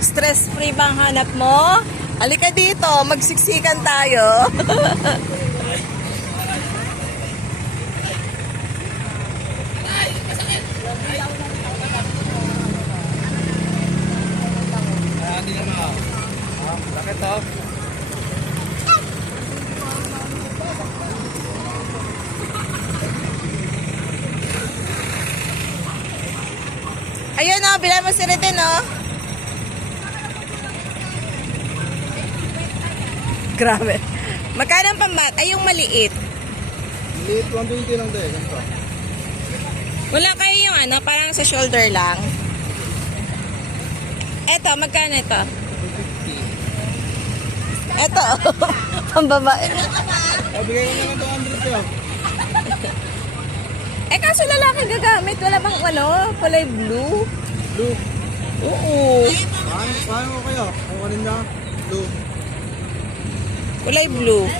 Stress-free bang hanap mo? Halika dito, magsiksikan tayo. Bakit to? Ayun o, bilang mo si Reten o. Grabe. Magkano ang pambat? Ay, yung maliit. Liit, 120 lang din. Ganito. Wala kayo yung ano, parang sa shoulder lang. Eto, magkano ito? 250. Eto, pambabae. O, bigay ko naman 200 yun. Eh, kaso lalaki gagamit. Wala bang ano, kulay blue? Blue. Oo. Paano ko kayo? Kung ano na? Blue. Kulay blue.